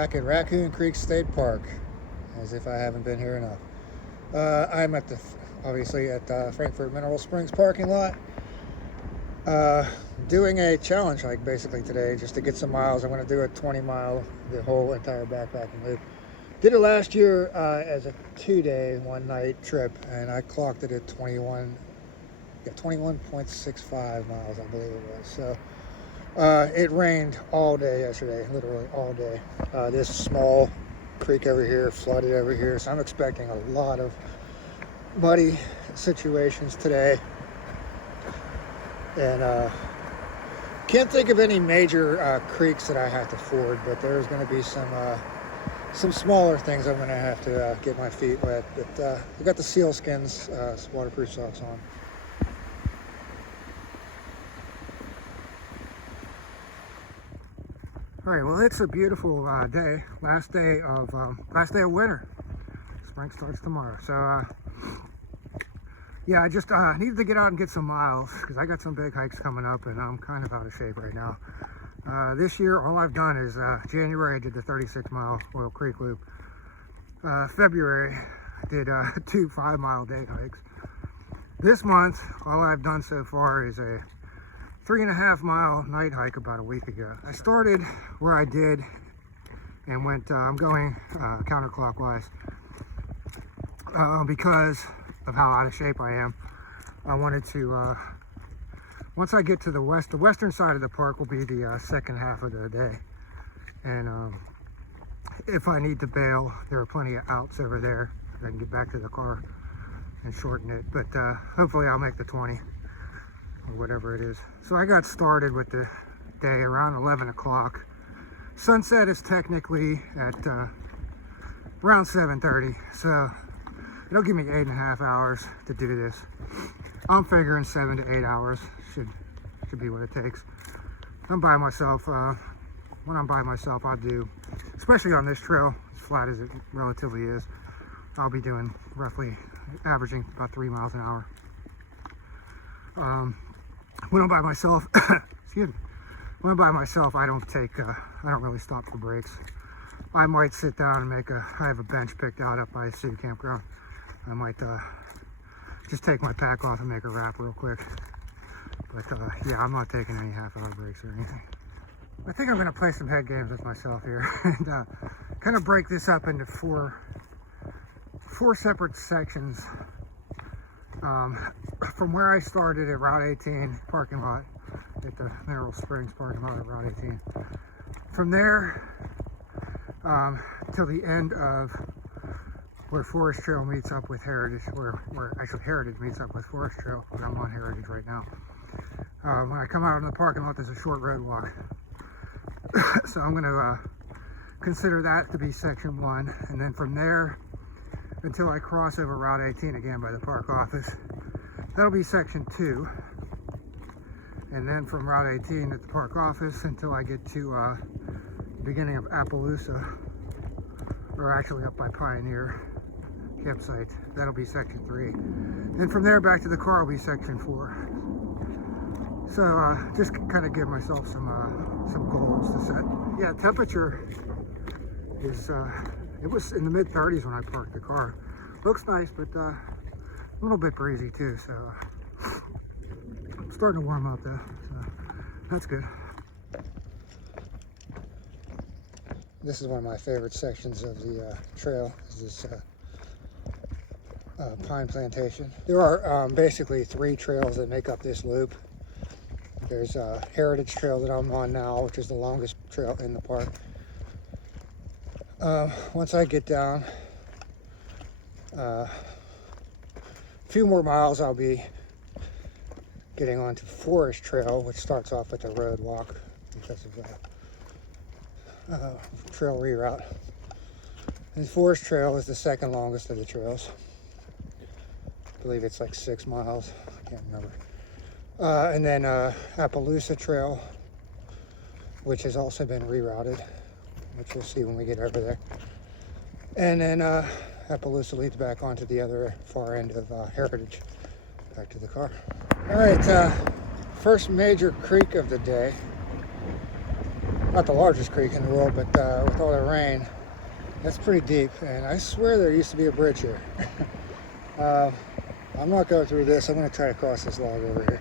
back at Raccoon Creek State Park, as if I haven't been here enough. I'm at obviously at the Frankfort Mineral Springs parking lot, doing a challenge hike basically today, just to get some miles. I'm going to do a 20-mile, the whole entire backpacking loop. Did it last year as a 2-day, 1-night trip, and I clocked it at 21.65 miles, I believe it was. So it rained all day yesterday, literally all day. This small creek over here flooded over here, so I'm expecting a lot of muddy situations today. And can't think of any major creeks that I have to ford, but there's going to be some smaller things I'm going to have to get my feet wet. But I got the sealskins waterproof socks on. All right, well, it's a beautiful day. Last day of winter. Spring starts tomorrow. So yeah, I just needed to get out and get some miles because I got some big hikes coming up, and I'm kind of out of shape right now. This year, all I've done is January I did the 36-mile Oil Creek Loop. February I did 2 5-mile day hikes. This month, all I've done so far is a 3.5-mile night hike about a week ago. I started where I did and went, I'm going counterclockwise because of how out of shape I am. I wanted to, once I get to the western side of the park will be the second half of the day. And if I need to bail, there are plenty of outs over there. I can get back to the car and shorten it. But hopefully I'll make the 20. Or whatever it is. So I got started with the day around 11 o'clock. Sunset is technically at around 7:30, so it'll give me 8.5 hours to do this. I'm figuring 7 to 8 hours should be what it takes. I'm by myself. When I'm by myself, I'll do, especially on this trail, as flat as it relatively is, I'll be doing roughly averaging about 3 miles an hour. When I'm by myself, excuse me, when I'm by myself, I don't really stop for breaks. I might sit down and I have a bench picked out up by a city campground. I might just take my pack off and make a wrap real quick. But yeah, I'm not taking any half-hour breaks or anything. I think I'm going to play some head games with myself here and kind of break this up into four separate sections. From where I started at Route 18 parking lot, at the Mineral Springs parking lot at Route 18. From there till the end of where Forest Trail meets up with Heritage, where actually Heritage meets up with Forest Trail, but I'm on Heritage right now. When I come out in the parking lot, there's a short road walk. So I'm going to consider that to be section 1, and then from there until I cross over Route 18 again by the park office, that'll be section 2. And then from Route 18 at the park office until I get to the beginning of Appaloosa, or actually up by Pioneer campsite, that'll be section 3. Then from there back to the car will be section 4. So just kind of give myself some goals to set. Yeah, temperature is it was in the mid-30s when I parked the car. Looks nice, but a little bit breezy too, so I'm starting to warm up though, so that's good. This is one of my favorite sections of the trail, is this pine plantation. There are basically 3 trails that make up this loop. There's Heritage Trail that I'm on now, which is the longest trail in the park. Once I get down a few more miles, I'll be getting onto Forest Trail, which starts off with a road walk because of trail reroute. And Forest Trail is the second longest of the trails. I believe it's like 6 miles. I can't remember. And then Appaloosa Trail, which has also been rerouted, which we'll see when we get over there. And then Appaloosa leads back onto the other far end of Heritage, back to the car. All right, first major creek of the day. not the largest creek in the world, but with all the rain, that's pretty deep. And I swear there used to be a bridge here. I'm not going through this. I'm going to try to cross this log over here.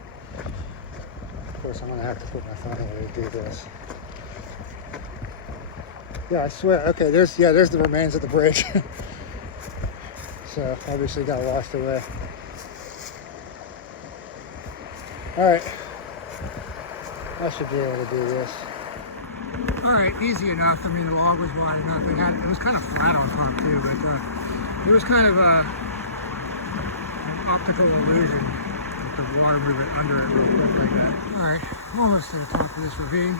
Of course, I'm going to have to put my phone away to do this. Yeah, I swear. Okay, there's the remains of the bridge. So obviously got washed away. All right, I should be able to do this. All right, easy enough. I mean, the log was wide enough. It was kind of flat on top too, but it was kind of an optical illusion with the water moving under it real quick like that. All right, I'm almost to the top of this ravine.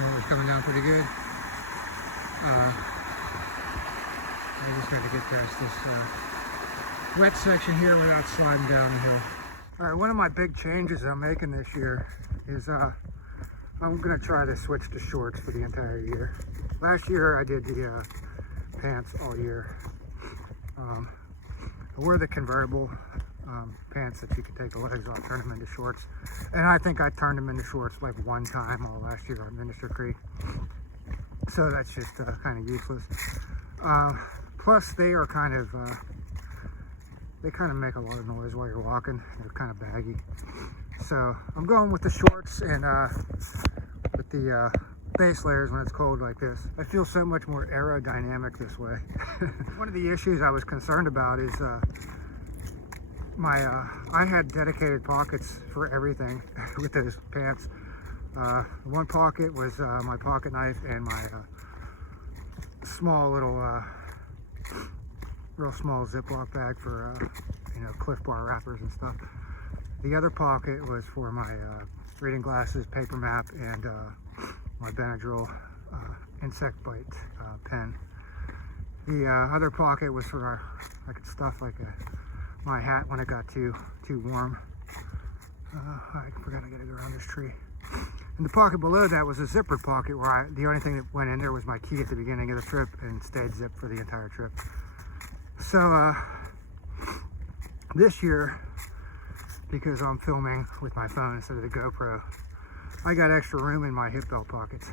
Water's coming down pretty good. I just got to get past this wet section here without sliding down the hill. All right, one of my big changes I'm making this year is I'm going to try to switch to shorts for the entire year. Last year I did the pants all year. I wore the convertible pants that you could take the legs off, turn them into shorts. And I think I turned them into shorts like one time all last year on Minister Creek. So that's just kind of useless. Plus they are kind of, they kind of make a lot of noise while you're walking. They're kind of baggy. So I'm going with the shorts and with the base layers when it's cold like this. I feel so much more aerodynamic this way. One of the issues I was concerned about is I had dedicated pockets for everything with those pants. One pocket was my pocket knife and my small little, real small Ziploc bag for you know, Cliff Bar wrappers and stuff. The other pocket was for my reading glasses, paper map, and my Benadryl insect bite pen. The other pocket was for I could stuff like my hat when it got too warm. I forgot I got to go around this tree. And the pocket below that was a zippered pocket where the only thing that went in there was my key at the beginning of the trip and stayed zipped for the entire trip. So this year, because I'm filming with my phone instead of the GoPro, I got extra room in my hip belt pockets.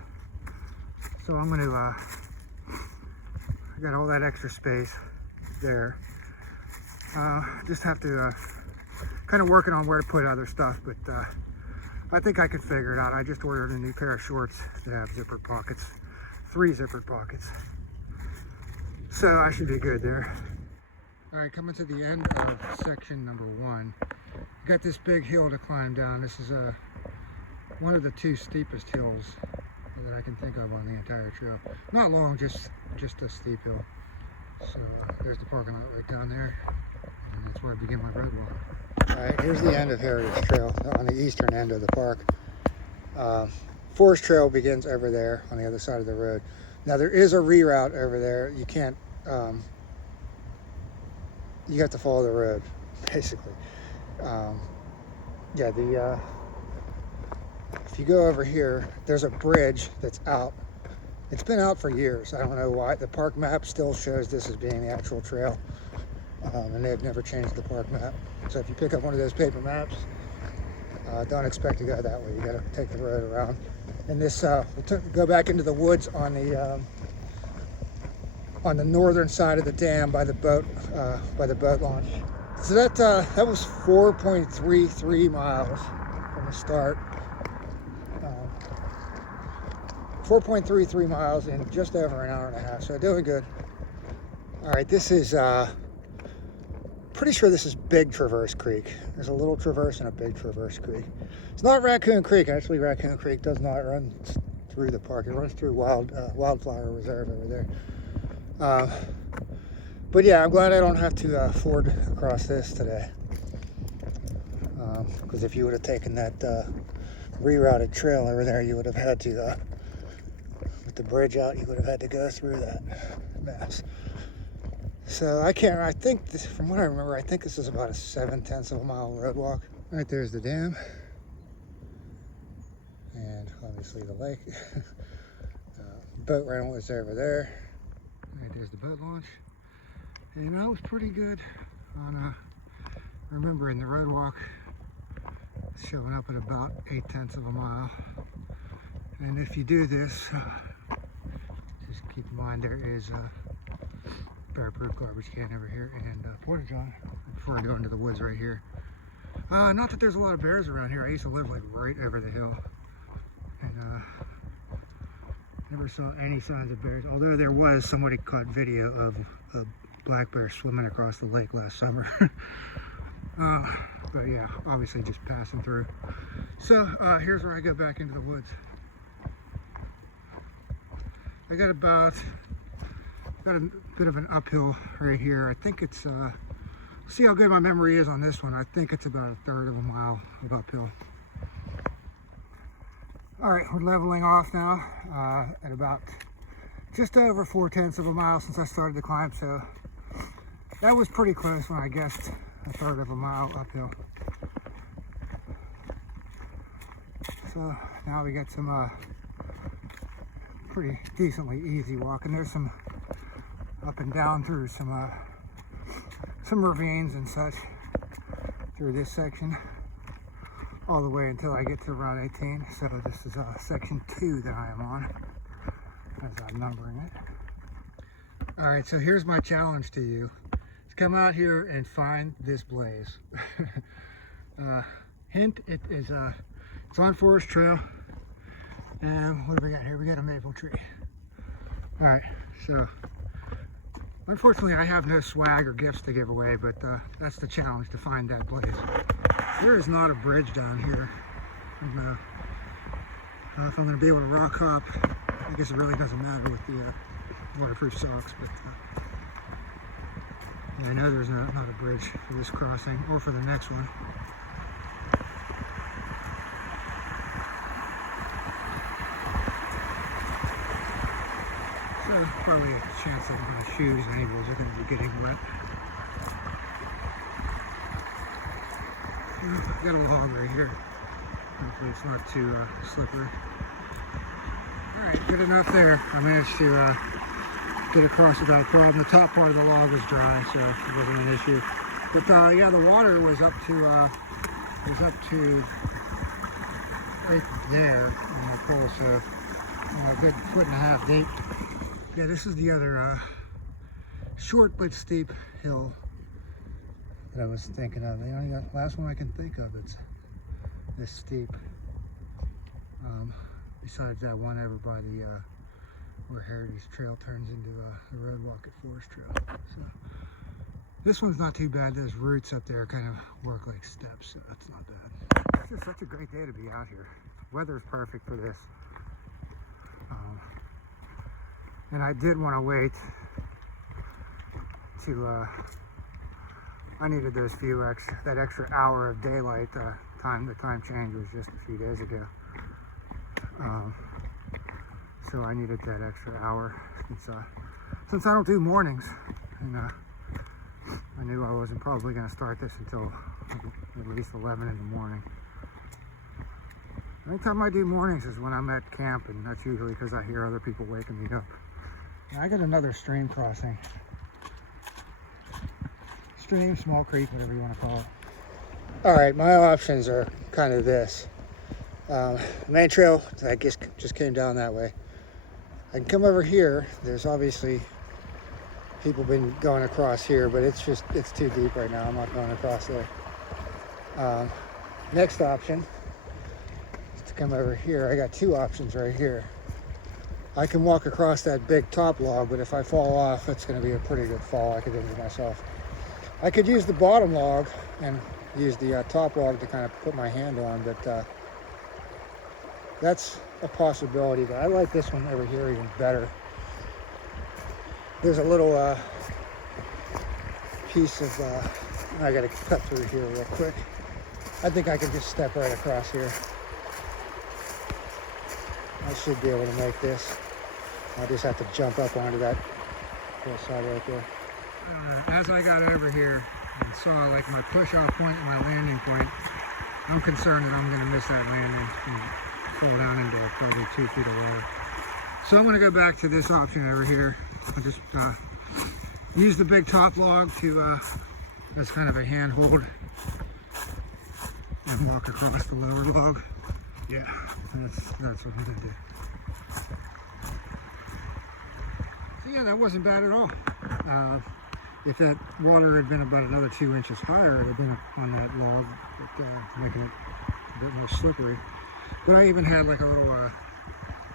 So I'm going to, I got all that extra space there. Just have to kind of working on where to put other stuff, but I think I could figure it out. I just ordered a new pair of shorts that have zippered pockets, 3 zippered pockets. So I should be good there. All right, coming to the end of section number 1. Got this big hill to climb down. This is one of the 2 steepest hills that I can think of on the entire trail. Not long, just a steep hill. So there's the parking lot right down there, and that's where I begin my road walk. All right, here's the end of Heritage Trail on the eastern end of the park. Forest Trail begins over there on the other side of the road. Now there is a reroute over there. You can't, you have to follow the road, basically. Yeah, if you go over here, there's a bridge that's out. It's been out for years. I don't know why. The park map still shows this as being the actual trail, and they've never changed the park map. So if you pick up one of those paper maps, don't expect to go that way. You got to take the road around. And this, we'll go back into the woods on the northern side of the dam by the boat launch. So that was 4.33 miles from the start. 4.33 miles in just over an hour and a half, so doing good. All right, this is, pretty sure this is Big Traverse Creek. There's a little traverse and a Big Traverse Creek. It's not Raccoon Creek. Actually, Raccoon Creek does not run through the park. It runs through Wildflower Reserve over there. But yeah, I'm glad I don't have to ford across this today. Because if you would have taken that rerouted trail over there, you would have had to, with the bridge out, you would have had to go through that mess. So I think this, from what I remember, I think this is about a 7/10 of a mile road walk. Right there's the dam. And obviously the lake. Boat rental is over there. Right there's the boat launch. And I was pretty good on remembering the road walk, showing up at about 8/10 of a mile. And if you do this, just keep in mind there is a bear-proof garbage can over here and a porta-john before I go into the woods right here. Not that there's a lot of bears around here. I used to live like right over the hill, and never saw any signs of bears. Although there was, somebody caught video of a black bear swimming across the lake last summer. But yeah, obviously just passing through. So here's where I go back into the woods. I got a bit of an uphill right here. I think it's see how good my memory is on this one. I think it's about 1/3 of a mile of uphill. All right, we're leveling off now at about just over 4/10 of a mile since I started the climb. So that was pretty close when I guessed 1/3 of a mile uphill. So now we got some pretty decently easy walking. There's some up and down through some ravines and such through this section all the way until I get to Route 18. So this is section 2 that I am on as I'm numbering it. All right, so here's my challenge to you. Come out here and find this blaze. Hint, it's on Forest Trail. And what do we got here? We got a maple tree. All right, so unfortunately I have no swag or gifts to give away, but that's the challenge, to find that blaze. There is not a bridge down here. And, if I'm going to be able to rock hop, I guess it really doesn't matter with the waterproof socks, but yeah, I know there's not a bridge for this crossing or for the next one. So there's probably a chance that my shoes anyways are going to be getting wet. I got a log right here. Hopefully it's not too slippery. Alright, good enough there. I managed to get across without a problem. The top part of the log was dry, so it wasn't an issue. But yeah, the water was up to right there on the pole, so a good 1.5 feet deep. Yeah, this is the other short but steep hill that I was thinking of. The only last one I can think of that's this steep. Besides that one over by the where Heritage Trail turns into the road walk at Forest Trail. So this one's not too bad. Those roots up there kind of work like steps, so that's not bad. It's just such a great day to be out here. Weather's perfect for this. And I did want to wait to I needed those that extra hour of daylight. The time change was just a few days ago. So I needed that extra hour since I don't do mornings, and I knew I wasn't probably going to start this until at least 11 in the morning. Anytime I do mornings is when I'm at camp, and that's usually because I hear other people waking me up. And I got another stream crossing. Stream, small creek, whatever you want to call it. All right, my options are kind of this. Main trail, I guess, just came down that way. I can come over here. There's obviously people been going across here, but it's too deep right now. I'm not going across there. Next option is to come over here. I got two options right here. I can walk across that big top log, but if I fall off, it's going to be a pretty good fall. I could injure myself. I could use the bottom log and use the top log to kind of put my hand on, but that's a possibility. But I like this one over here even better. There's a little piece of, I gotta cut through here real quick. I think I can just step right across here. I should be able to make this. I'll just have to jump up onto that hillside right there. As I got over here and saw like my push-off point and my landing point, I'm concerned that I'm gonna miss that landing and fall down into probably 2 feet of water. So I'm gonna go back to this option over here. I'll just use the big top log to as kind of a handhold and walk across the lower log. Yeah, that's what I'm gonna do. Yeah, that wasn't bad at all. If that water had been about another 2 inches higher, it would have been on that log, making it a bit more slippery. But I even had like a little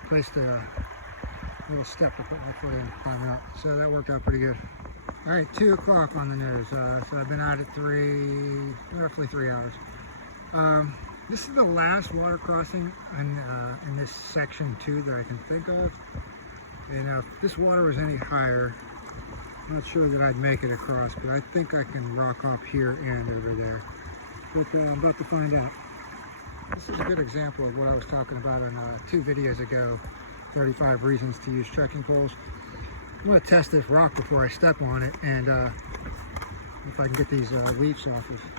place to, little step to put my foot in climbing up. So that worked out pretty good. All right, 2 o'clock on the news. So I've been out at roughly 3 hours. This is the last water crossing in this section 2 that I can think of. And if this water was any higher, I'm not sure that I'd make it across, but I think I can rock up here and over there. But I'm about to find out. This is a good example of what I was talking about in 2 videos ago, 35 reasons to use trekking poles. I'm going to test this rock before I step on it, and if I can get these leaves off of the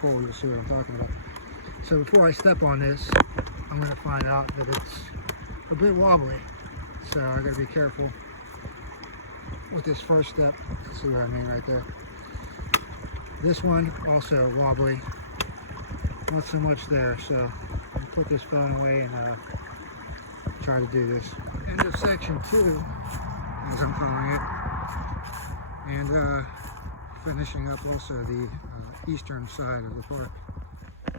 pole, you'll see what I'm talking about. So before I step on this, I'm going to find out that it's a bit wobbly. So I got to be careful with this first step. See what I mean right there. This one also wobbly, not so much there. So I'll put this phone away and try to do this. End of section 2, as I'm calling it, and finishing up also the eastern side of the park.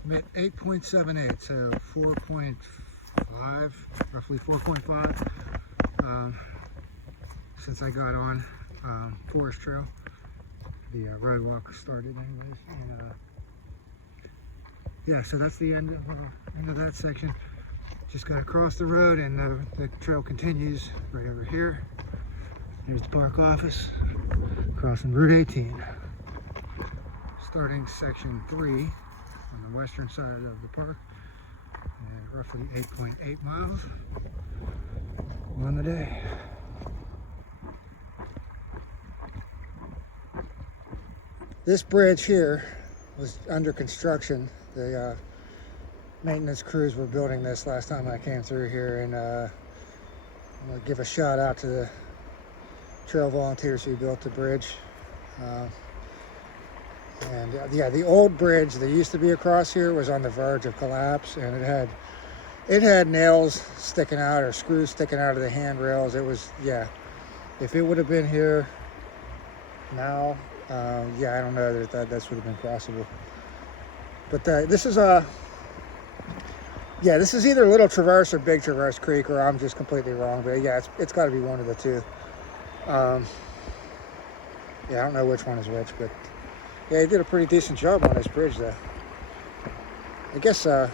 I'm at 8.78, so 4.5, roughly 4.5. Since I got on Forest Trail, the road walk started anyways. And, yeah, so that's the end of that section. Just got to cross the road, and the trail continues right over here. Here's the park office, crossing Route 18. Starting section 3 on the western side of the park, and roughly 8.8 miles on the day. This bridge here was under construction. The maintenance crews were building this last time I came through here, and I'm going to give a shout out to the trail volunteers who built the bridge. Yeah, the old bridge that used to be across here was on the verge of collapse, and it had nails sticking out or screws sticking out of the handrails. It was, yeah, if it would have been here now, yeah, I don't know that this would have been crossable. But this is yeah, this is either Little Traverse or Big Traverse Creek, or I'm just completely wrong. But yeah, it's got to be one of the two. Yeah, I don't know which one is which, but yeah, he did a pretty decent job on this bridge, though. I guess, yeah,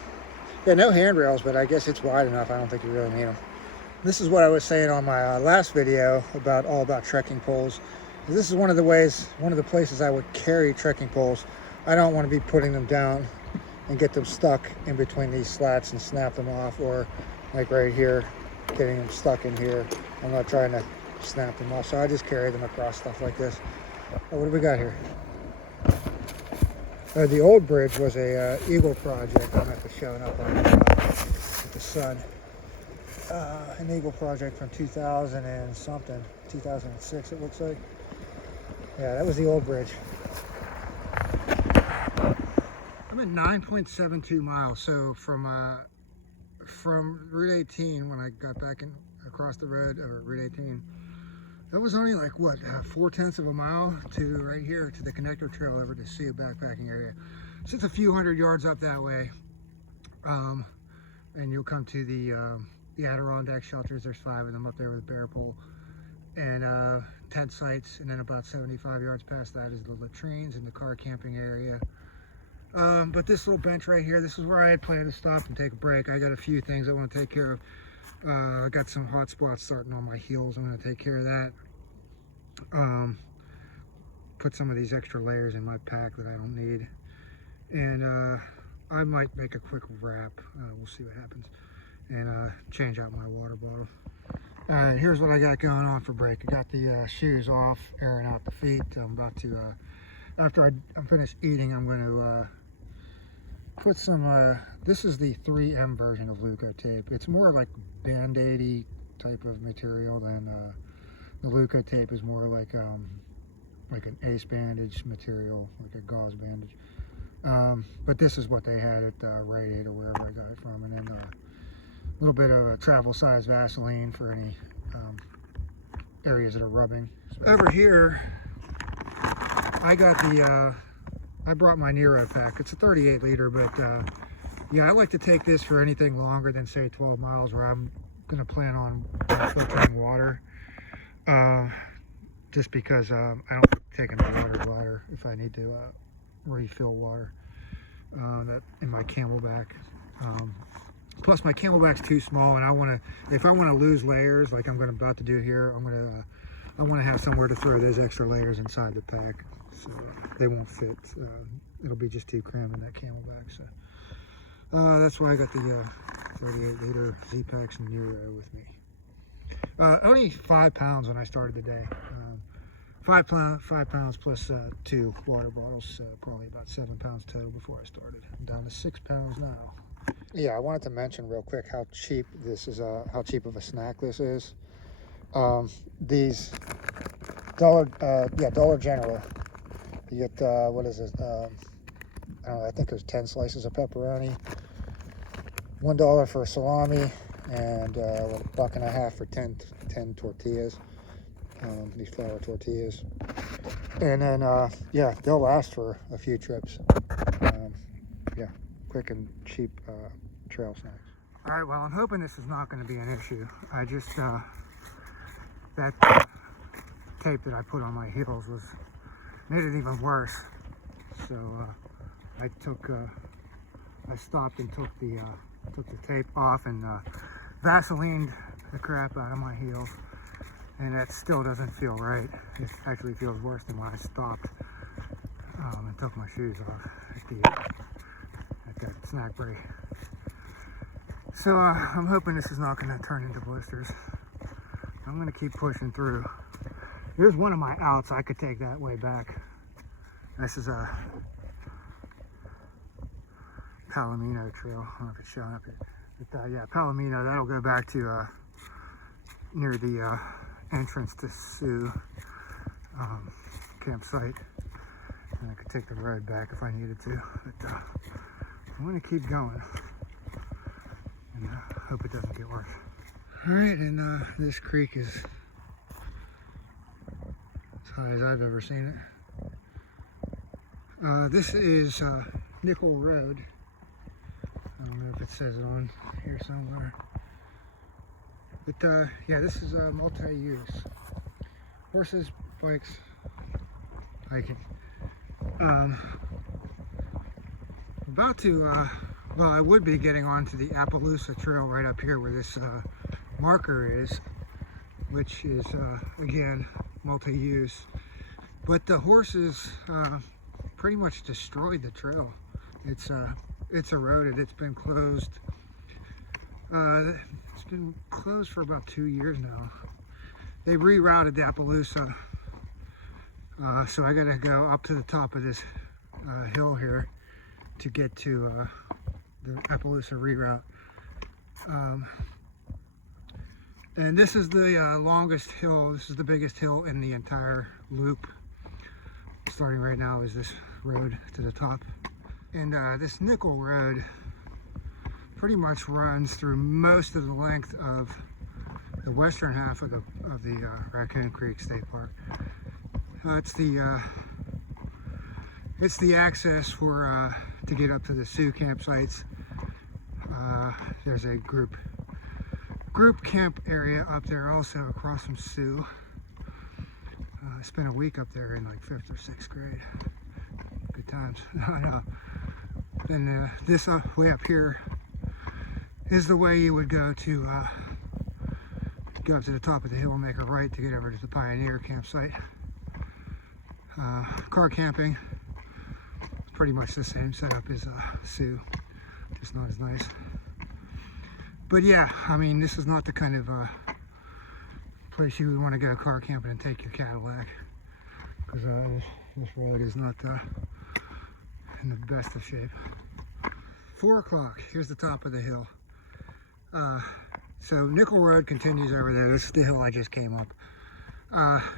no handrails, but I guess it's wide enough. I don't think you really need them. This is what I was saying on my last video all about trekking poles. This is one of the places I would carry trekking poles. I don't want to be putting them down and get them stuck in between these slats and snap them off, or like right here, getting them stuck in here. I'm not trying to snap them off, so I just carry them across stuff like this. Oh, what do we got here? The old bridge was a Eagle project. I'm going to have to show it up on with the sun. An Eagle project from 2000 and something, 2006 it looks like. Yeah, that was the old bridge. I'm at 9.72 miles, so from Route 18, when I got back across the road, or Route 18, that was only like, what, 4/10 of a mile to right here to the connector trail over to Sea backpacking area. So it's a few hundred yards up that way, and you'll come to the Adirondack shelters. There's 5 of them up there with a bear pole, and tent sites, and then about 75 yards past that is the latrines and the car camping area. But this little bench right here, this is where I had planned to stop and take a break. I got a few things I want to take care of. I got some hot spots starting on my heels. I'm going to take care of that. Put some of these extra layers in my pack that I don't need. And I might make a quick wrap. We'll see what happens. And change out my water bottle. Alright, here's what I got going on for break. I got the shoes off, airing out the feet. I'm about to, after I'm finished eating, I'm going to put some, this is the 3M version of Luca tape. It's more like Band-Aid-y type of material than the Luca tape is more like an ace bandage material, like a gauze bandage. But this is what they had at Rite Aid or wherever I got it from. And then a little bit of a travel size Vaseline for any areas that are rubbing. Over here, I got I brought my Nero Pack. It's a 38 liter, but yeah, I like to take this for anything longer than say 12 miles where I'm going to plan on filtering water. Just because I don't take a water bladder if I need to refill water that in my Camelback. Plus my Camelback's too small, and if I want to lose layers like I'm about to do here, I want to have somewhere to throw those extra layers inside the pack, so they won't fit. It'll be just too crammed in that Camelback. So that's why I got the 38 liter Z-Packs and Nero with me. Only 5 pounds when I started the day. 5 pounds plus 2 water bottles, probably about 7 pounds total before I started. I'm down to 6 pounds now. Yeah, I wanted to mention real quick how cheap this is, how cheap of a snack this is. These Dollar General, you get, what is it, I don't know, I think there's 10 slices of pepperoni, $1 for salami, and $1.50 for 10 tortillas, these flour tortillas. And then, yeah, they'll last for a few trips. Yeah, quick and cheap trail snacks. All right, well, I'm hoping this is not going to be an issue. I just, that tape that I put on my heels made it even worse. So I stopped and took the tape off and Vaselined the crap out of my heels, and that still doesn't feel right. It actually feels worse than when I stopped and took my shoes off at that snack break. So I'm hoping this is not going to turn into blisters. I'm going to keep pushing through. Here's one of my outs. I could take that way back. This is a Palomino Trail. I don't know if it's showing up here. But, yeah, Palomino. That'll go back to near the entrance to Sioux campsite. And I could take the road back if I needed to. But I'm going to keep going. And hope it doesn't get worse. Alright, and this creek is as high as I've ever seen it. This is Nickel Road. I don't know if it says it on here somewhere. But yeah, this is multi-use. Horses, bikes, hiking. About to, well, I would be getting onto the Appaloosa Trail right up here where this marker is, which is again multi-use, but the horses pretty much destroyed the trail. It's eroded. It's been closed. It's been closed for about 2 years now. They rerouted the Appaloosa, so I gotta go up to the top of this hill here to get to the Appaloosa reroute. And this is the longest hill. This is the biggest hill in the entire loop. Starting right now is this road to the top. And this Nickel Road pretty much runs through most of the length of the western half of the Raccoon Creek State Park. It's the access for to get up to the Sioux campsites. There's a group camp area up there also across from Sioux. I spent a week up there in like 5th or 6th grade. Good times. And this way up here is the way you would go to go up to the top of the hill and make a right to get over to the Pioneer campsite. Car camping, pretty much the same setup as Sioux, just not as nice. But yeah, I mean, this is not the kind of place you would want to go car camping and take your Cadillac, because this road is not in the best of shape. 4 o'clock, here's the top of the hill. So Nickel Road continues over there. This is the hill I just came up.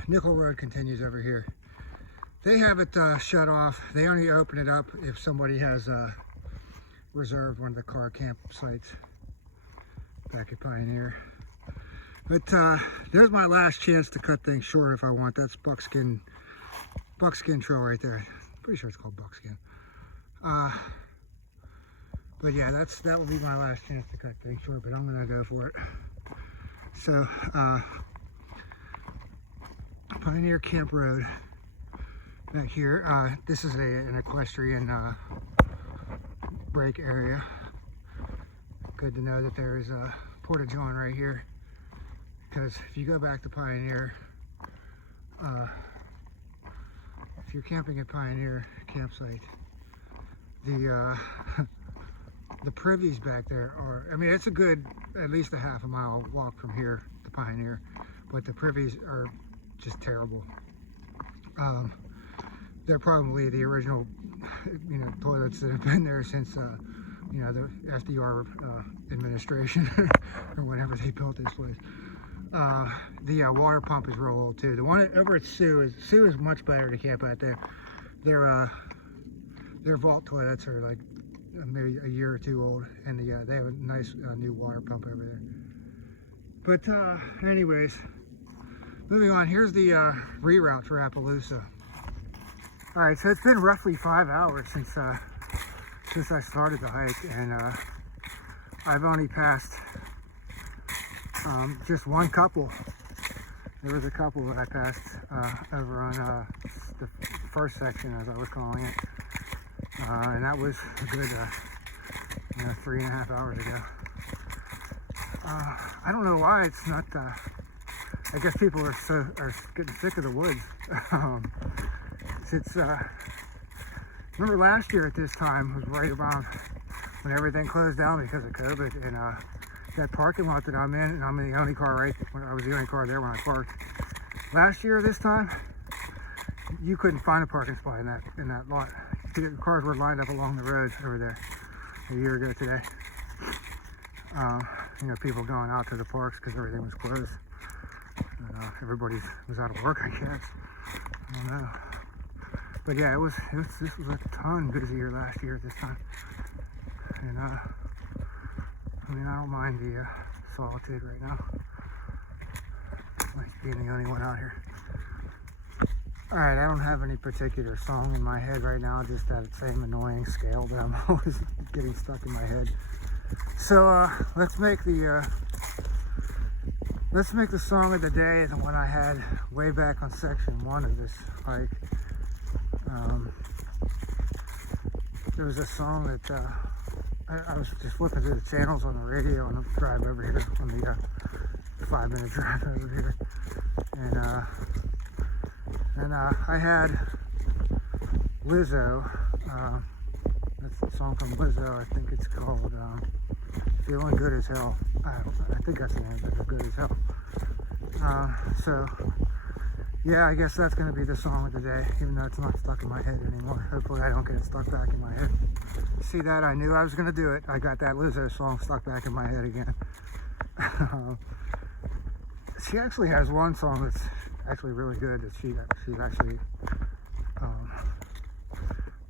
Nickel Road continues over here. They have it shut off. They only open it up if somebody has reserved one of the car campsites back at Pioneer. But there's my last chance to cut things short if I want. That's Buckskin Trail right there. Pretty sure it's called Buckskin. But yeah, that will be my last chance to cut things short, but I'm gonna go for it. So, Pioneer Camp Road back here. This is an equestrian break area. Good to know that there is a porta-john right here, because if you go back to Pioneer, if you're camping at Pioneer campsite, the privies back there are, I mean, it's a good at least a half a mile walk from here to Pioneer, but the privies are just terrible. They're probably the original, toilets that have been there since, the FDR administration or whenever they built this place. The water pump is real old too. The one over at Sioux is much better to camp out there. Their vault toilets are like maybe a year or two old, and they have a nice new water pump over there. But anyways, moving on. Here's the reroute for Appaloosa. All right, so it's been roughly 5 hours since I started the hike, and I've only passed just one couple. There was a couple that I passed over on the first section, as I was calling it, and that was a good 3.5 hours ago. I don't know why it's not. I guess people are getting sick of the woods. Remember last year at this time was right around when everything closed down because of COVID, and that parking lot that I'm in, and I'm in the only car I was the only car there when I parked. Last year this time, you couldn't find a parking spot in that lot. The cars were lined up along the roads over there a year ago today. People going out to the parks because everything was closed. Everybody was out of work, I guess. I don't know. But yeah, this was a ton busier last year at this time. And I don't mind the solitude right now. Nice being the only one out here. Alright, I don't have any particular song in my head right now, just that same annoying scale that I'm always getting stuck in my head. So let's make the song of the day, the one I had way back on section 1 of this hike. There was a song that I was just flipping through the channels on the radio on the drive over here, on the 5-minute drive over here, and I had Lizzo. That's the song from Lizzo. I think it's called "Feeling Good as Hell." I think that's the name of it, Good as Hell. So yeah, I guess that's going to be the song of the day, even though it's not stuck in my head anymore. Hopefully I don't get it stuck back in my head. See that? I knew I was going to do it. I got that Lizzo song stuck back in my head again. She actually has one song that's actually really good that she's actually,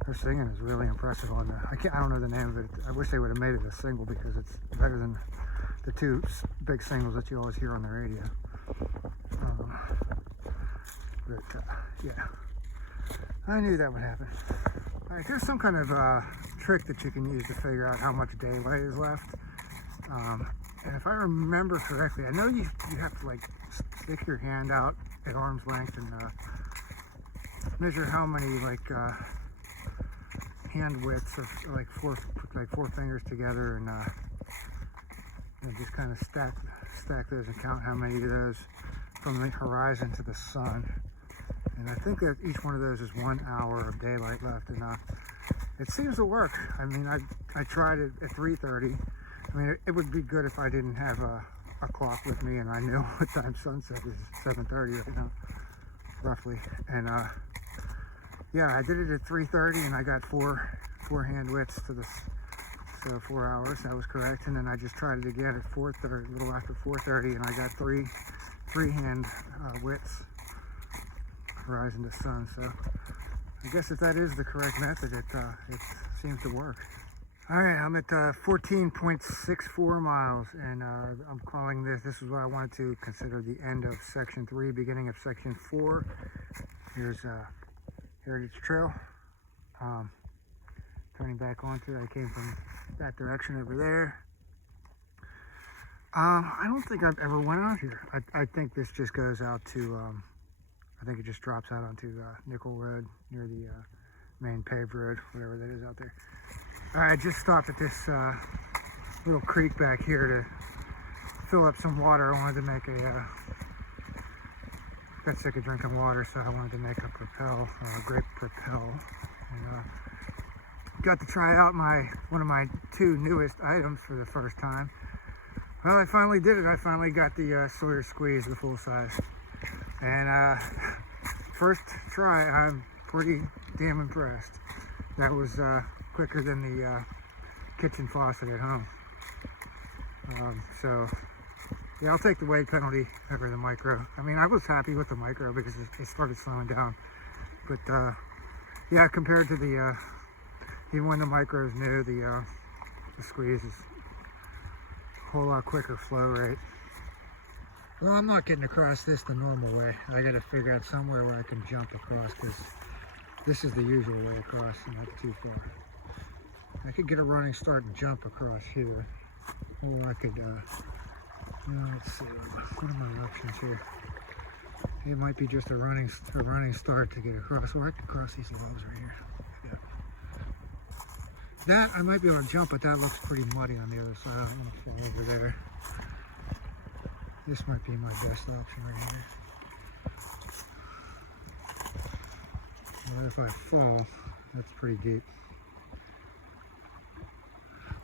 her singing is really impressive on the, I don't know the name of it. I wish they would have made it a single because it's better than the two big singles that you always hear on the radio. Yeah, I knew that would happen. All right, there's some kind of trick that you can use to figure out how much daylight is left. And if I remember correctly, I know you have to like stick your hand out at arm's length and measure how many hand widths of like four fingers together, and just kind of stack those and count how many of those from the horizon to the sun. And I think that each one of those is 1 hour of daylight left, and it seems to work. I mean, I tried it at 3:30. I mean, it would be good if I didn't have a clock with me and I knew what time sunset is. 7:30 right now, roughly. And yeah, I did it at 3:30, and I got four hand widths to this, so 4 hours. That was correct. And then I just tried it again at 4:30, a little after 4:30, and I got three hand widths, horizon to sun. So I guess if that is the correct method, it seems to work. All right, I'm at 14.64 miles, and I'm calling this is what I wanted to consider the end of section 3, beginning of section 4. Here's Heritage Trail. Turning back onto it, I came from that direction over there. I don't think I've ever went out here. I think this just goes out to, I think it just drops out onto Nickel Road near the main paved road, whatever that is out there. All right, I just stopped at this little creek back here to fill up some water. I wanted to make got sick of drinking water, so I wanted to make a grape propel. And, got to try out one of my 2 newest items for the first time. Well, I finally did it. I finally got the Sawyer Squeeze, the full size. And first try, I'm pretty damn impressed. That was quicker than the kitchen faucet at home. So yeah, I'll take the weight penalty over the micro. I mean, I was happy with the micro because it started slowing down. But yeah, compared to the even when the micro is new, the squeeze is a whole lot quicker flow rate. Well, I'm not getting across this the normal way. I got to figure out somewhere where I can jump across, because this is the usual way across and not too far. I could get a running start and jump across here, or I could, let's see, what are my options here? It might be just a running start to get across, or I could cross these logs right here. Yeah. That I might be able to jump, but that looks pretty muddy on the other side. I don't want to fall over there. This might be my best option right here. But if I fall, that's pretty deep.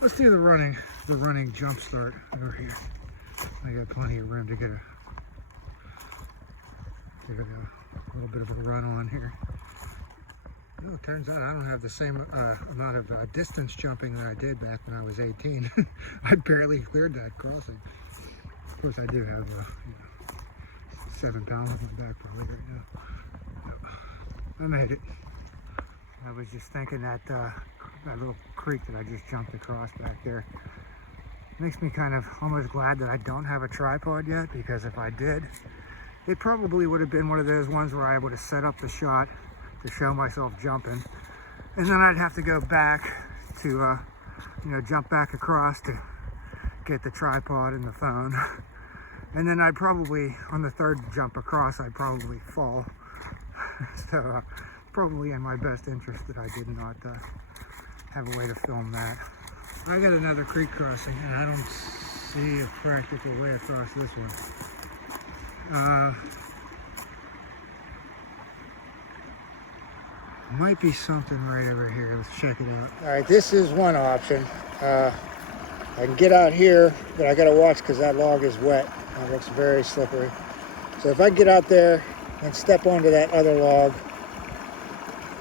Let's do the running jump start over here. I got plenty of room to get a little bit of a run on here. Well, it turns out I don't have the same amount of distance jumping that I did back when I was 18. I barely cleared that crossing. Of course, I do have 7 pounds on my back probably right now. I made it. I was just thinking that that little creek that I just jumped across back there makes me kind of almost glad that I don't have a tripod yet, because if I did, it probably would have been one of those ones where I would have set up the shot to show myself jumping, and then I'd have to go back to jump back across to get the tripod and the phone, and then I'd probably, on the third jump across, I'd probably fall. So probably in my best interest that I did not have a way to film that. I got another creek crossing, and I don't see a practical way across this one. Might be something right over here. Let's check it out. All right, this is one option. I can get out here, but I gotta watch because that log is wet. It looks very slippery. So if I get out there and step onto that other log,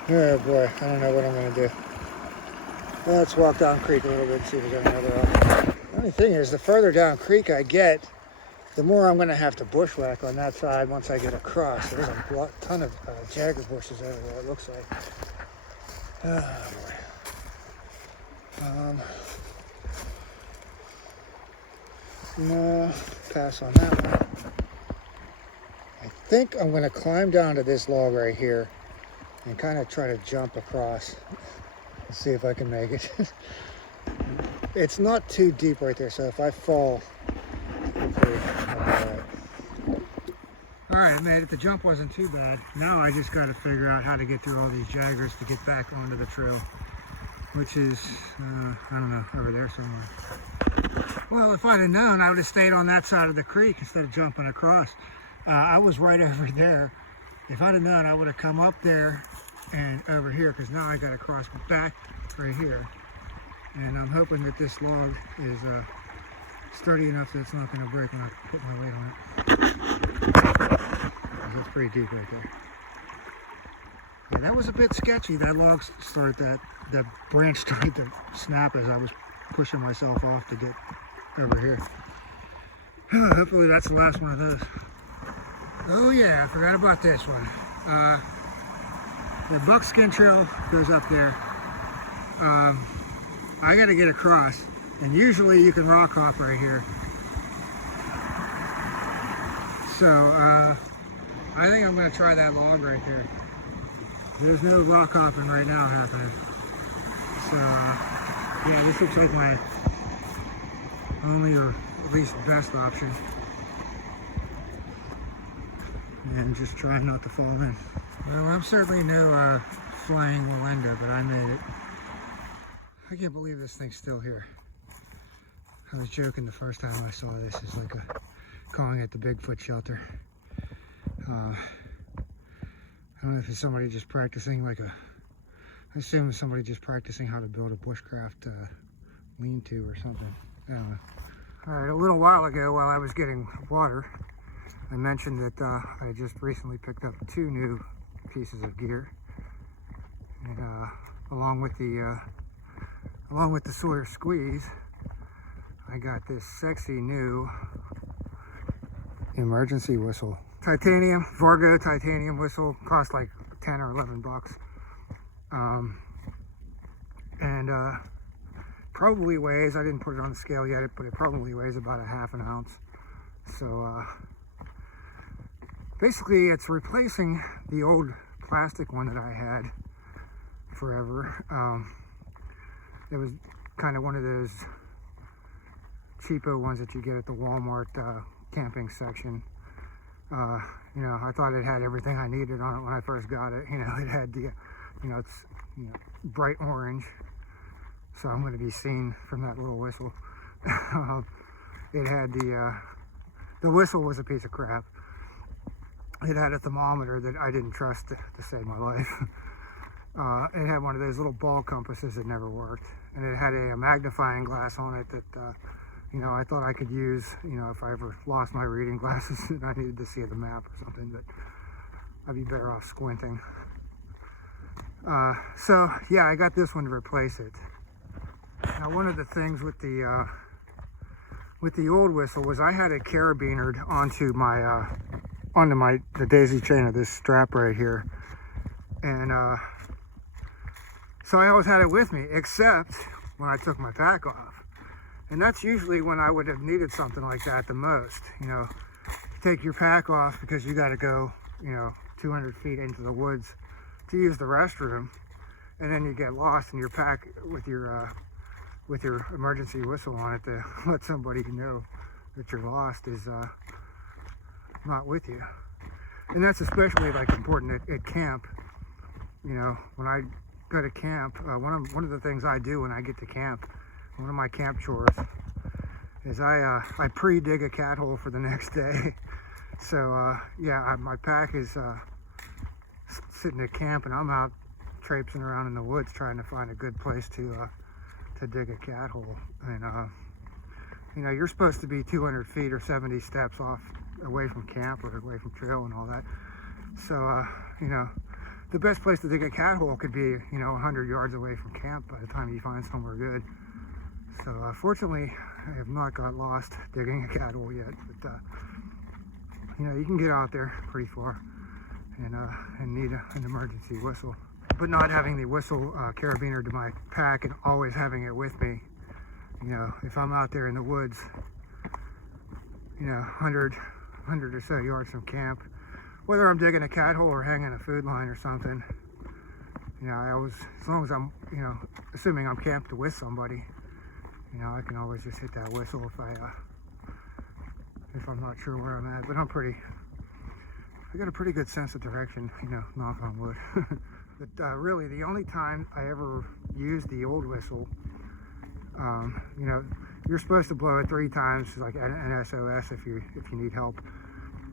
oh boy, I don't know what I'm gonna do. Well, let's walk down creek a little bit and see if there's any other option. The only thing is, the further down creek I get, the more I'm gonna have to bushwhack on that side once I get across. There's a ton of jagger bushes everywhere, it looks like. Oh boy. No, pass on that one. I think I'm gonna climb down to this log right here and kind of try to jump across and see if I can make it. It's not too deep right there, so if I fall, hopefully I'll be all right. All right, I made it. The jump wasn't too bad. Now I just got to figure out how to get through all these jaggers to get back onto the trail, which is, I don't know, over there somewhere. Well, if I'd have known, I would have stayed on that side of the creek instead of jumping across. I was right over there. If I'd have known, I would have come up there and over here, because now I got to cross back right here. And I'm hoping that this log is sturdy enough that it's not going to break when I put my weight on it. That's pretty deep right there. Yeah, that was a bit sketchy. That log started, that branch started to snap as I was pushing myself off to get over here. Hopefully that's the last one of those. Oh yeah, I forgot about this one. The Buckskin Trail goes up there. I gotta get across, and usually you can rock hop right here. So I think I'm gonna try that log right there. There's no rock hopping right now happening. So yeah, this looks like my only or at least best option. And just trying not to fall in. Well, I'm certainly no flying Walenda, but I made it. I can't believe this thing's still here. I was joking the first time I saw this. It's like calling it the Bigfoot shelter. I don't know if it's somebody just practicing I assume it's somebody just practicing how to build a bushcraft lean-to or something. I don't know. All right, a little while ago while I was getting water, I mentioned that I just recently picked up 2 new pieces of gear, and along with the Sawyer Squeeze, I got this sexy new emergency whistle. Titanium, Vargo titanium whistle, cost like 10 or 11 bucks. And probably weighs, I didn't put it on the scale yet, but it probably weighs about a half an ounce. So basically it's replacing the old plastic one that I had forever. It was kind of one of those cheapo ones that you get at the Walmart camping section. You know, I thought it had everything I needed on it when I first got it. You know, it had the, it's bright orange, so I'm going to be seen from that little whistle. It had the whistle was a piece of crap. It had a thermometer that I didn't trust to save my life. It had one of those little ball compasses that never worked, and it had a magnifying glass on it that I thought I could use, if I ever lost my reading glasses and I needed to see the map or something, but I'd be better off squinting. So yeah, I got this one to replace it. Now, one of the things with the old whistle was I had it carabinered onto the daisy chain of this strap right here, and so I always had it with me, except when I took my pack off. And that's usually when I would have needed something like that the most. Take your pack off because you got to go, 200 feet into the woods to use the restroom, and then you get lost in your pack with your emergency whistle on it to let somebody know that you're lost is not with you. And that's especially important at camp. When I go to camp, one of the things I do when I get to camp, one of my camp chores is I pre-dig a cat hole for the next day. So yeah, my pack is sitting at camp, and I'm out traipsing around in the woods trying to find a good place to dig a cat hole. And you're supposed to be 200 feet or 70 steps away from camp or away from trail and all that. So the best place to dig a cat hole could be 100 yards away from camp by the time you find somewhere good. So fortunately, I have not got lost digging a cat hole yet, but you can get out there pretty far and need an emergency whistle. But not having the whistle carabinered to my pack and always having it with me, if I'm out there in the woods, 100 or so yards from camp, whether I'm digging a cat hole or hanging a food line or something, I always, as long as I'm, assuming I'm camped with somebody, I can always just hit that whistle if I'm not sure where I'm at. But I got a pretty good sense of direction, knock on wood. But really, the only time I ever used the old whistle, you're supposed to blow it 3 times, like an SOS if you need help.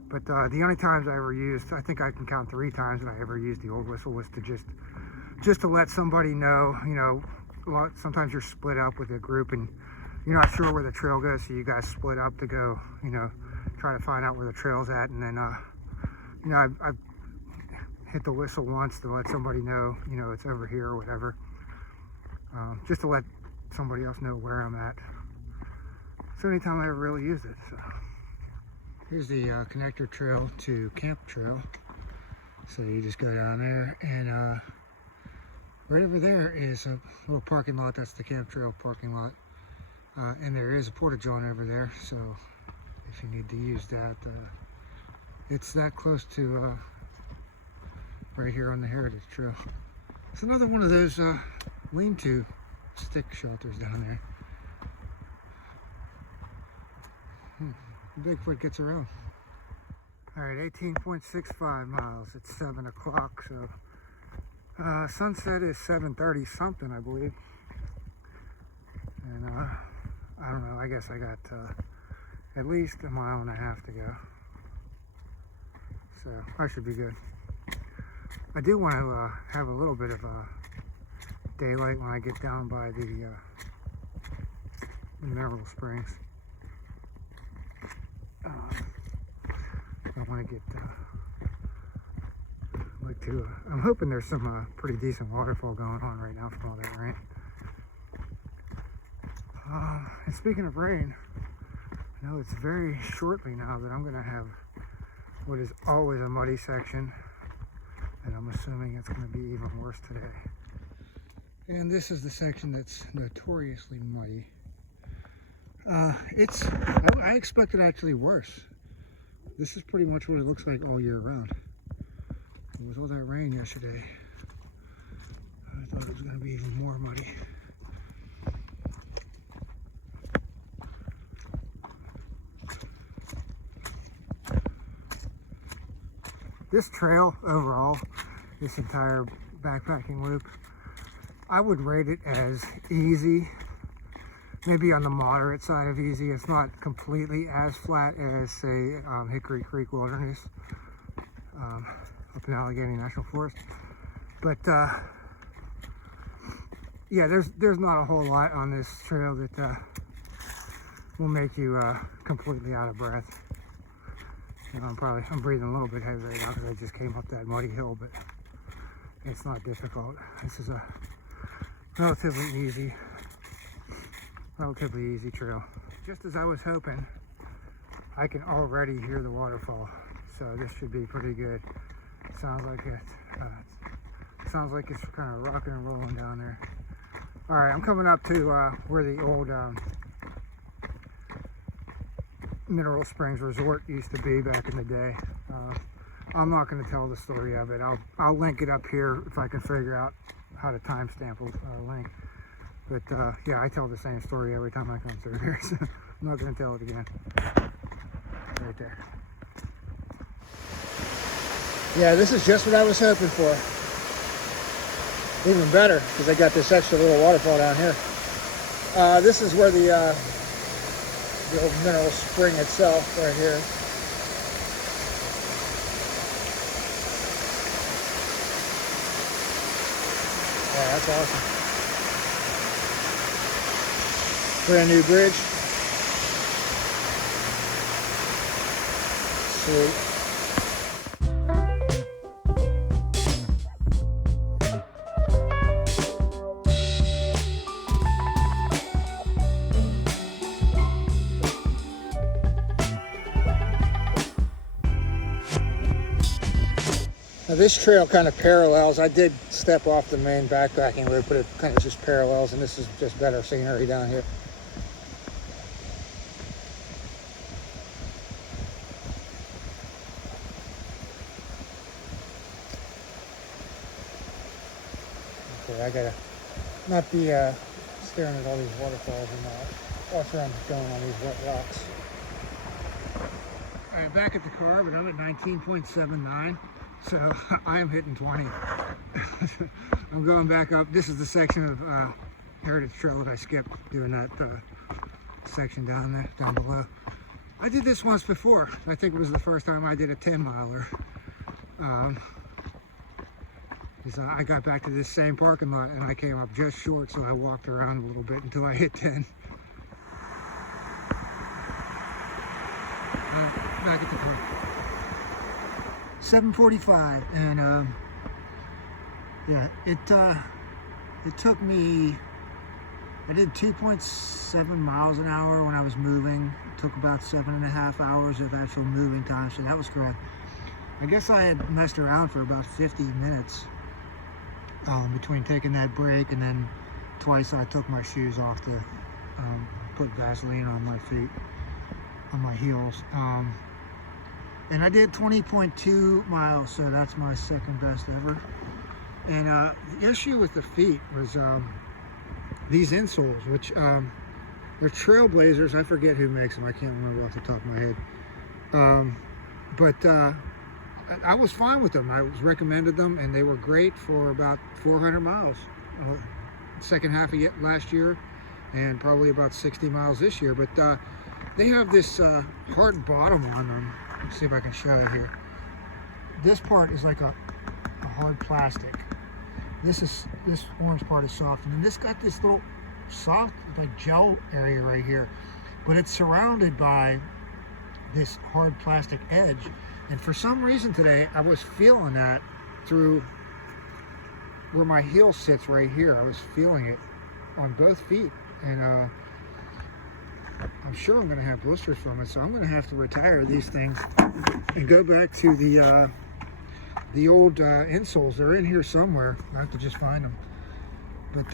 But the only times I ever used, I think I can count 3 times that I ever used the old whistle, was to just to let somebody know. Sometimes you're split up with a group and you're not sure where the trail goes, so you guys split up to go, try to find out where the trail's at. And then, I've hit the whistle once to let somebody know, it's over here or whatever, just to let somebody else know where I'm at. It's the only time I ever really used it. So here's the connector trail to Camp Trail. So you just go down there, and Right over there is a little parking lot. That's the camp trail parking lot. And there is a porta-john over there, so if you need to use that, it's that close to right here on the Heritage Trail. It's another one of those lean-to stick shelters down there. Bigfoot gets around. All right, 18.65 miles. It's 7 o'clock, so sunset is 7:30 something, I believe. And I don't know, I guess I got at least a mile and a half to go. So I should be good. I do want to have a little bit of daylight when I get down by the Mineral Springs. I want to get I'm hoping there's some pretty decent waterfall going on right now from all that rain. And speaking of rain, I know it's very shortly now that I'm going to have what is always a muddy section, and I'm assuming it's going to be even worse today. And this is the section that's notoriously muddy. I expected actually worse. This is pretty much what it looks like all year round. With all that rain yesterday, I thought it was going to be even more muddy. This trail overall, this entire backpacking loop, I would rate it as easy, maybe on the moderate side of easy. It's not completely as flat as, say, Hickory Creek Wilderness up in Allegheny National Forest, but yeah, there's not a whole lot on this trail that will make you completely out of breath. And I'm breathing a little bit heavy right now because I just came up that muddy hill, but it's not difficult. This is a relatively easy trail. Just as I was hoping, I can already hear the waterfall, so this should be pretty good. Sounds like it's kind of rocking and rolling down there. All right, I'm coming up to where the old Mineral Springs Resort used to be back in the day. I'm not going to tell the story of it. I'll link it up here if I can figure out how to timestamp a link. But yeah, I tell the same story every time I come through here, so I'm not going to tell it again. Right there. Yeah, this is just what I was hoping for. Even better, because I got this extra little waterfall down here. This is where the old mineral spring itself, right here. Yeah, that's awesome. Brand new bridge. Sweet. Now this trail kind of parallels. I did step off the main backpacking loop, but it kind of just parallels, and this is just better scenery down here. Okay, I gotta not be staring at all these waterfalls and watch where I'm going on these wet rocks. All right, back at the car, but I'm at 19.79. So I am hitting 20. I'm going back up. This is the section of Heritage Trail that I skipped, doing that section down below. I did this once before. I think it was the first time I did a 10-miler. I got back to this same parking lot and I came up just short, so I walked around a little bit until I hit 10. Back at the car. 7:45, and yeah, it took me, I did 2.7 miles an hour when I was moving. It took about 7.5 hours of actual moving time, so that was correct. I guess I had messed around for about 50 minutes between taking that break, and then twice I took my shoes off to put Vaseline on my feet, on my heels. And I did 20.2 miles, so that's my second best ever. And the issue with the feet was these insoles, which they're Trailblazers. I forget who makes them. I can't remember off the top of my head. But I was fine with them. I was recommended them, and they were great for about 400 miles. Second half of last year, and probably about 60 miles this year. But they have this hard bottom on them. Let's see if I can show you here. This part is like a hard plastic. This orange part is soft, and then this got this little soft, like gel area right here, but it's surrounded by this hard plastic edge. And for some reason today, I was feeling that through where my heel sits right here. I was feeling it on both feet, and I'm sure I'm going to have blisters from it, so I'm going to have to retire these things and go back to the old insoles. They're in here somewhere. I have to just find them. But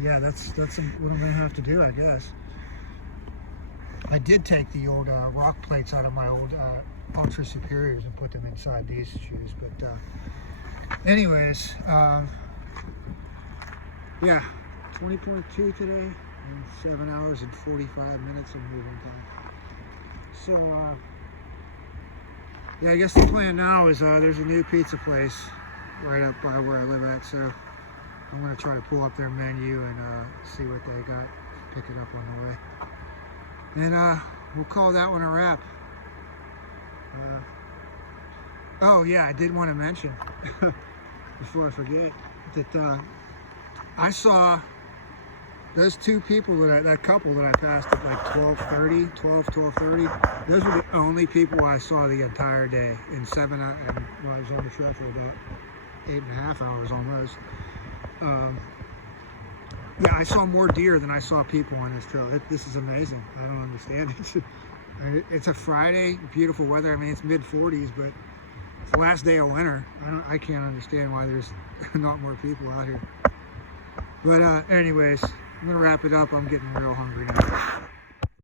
yeah, that's what I'm going to have to do, I guess. I did take the old rock plates out of my old Ultra Superiors and put them inside these shoes. But anyways, yeah, 20.2 today. And 7 hours and 45 minutes of moving time. So, yeah, I guess the plan now is there's a new pizza place right up by where I live at. So I'm going to try to pull up their menu and see what they got, pick it up on the way. And we'll call that one a wrap. Oh, yeah, I did want to mention, before I forget, that I saw those two people, that couple that I passed at like 12:30, those were the only people I saw the entire day in I was on the trail for about 8.5 hours almost. Yeah, I saw more deer than I saw people on this trail. This is amazing. I don't understand it. It's a Friday, beautiful weather. I mean, it's mid-40s, but it's the last day of winter. I can't understand why there's not more people out here. But anyways, I'm gonna wrap it up. I'm getting real hungry now.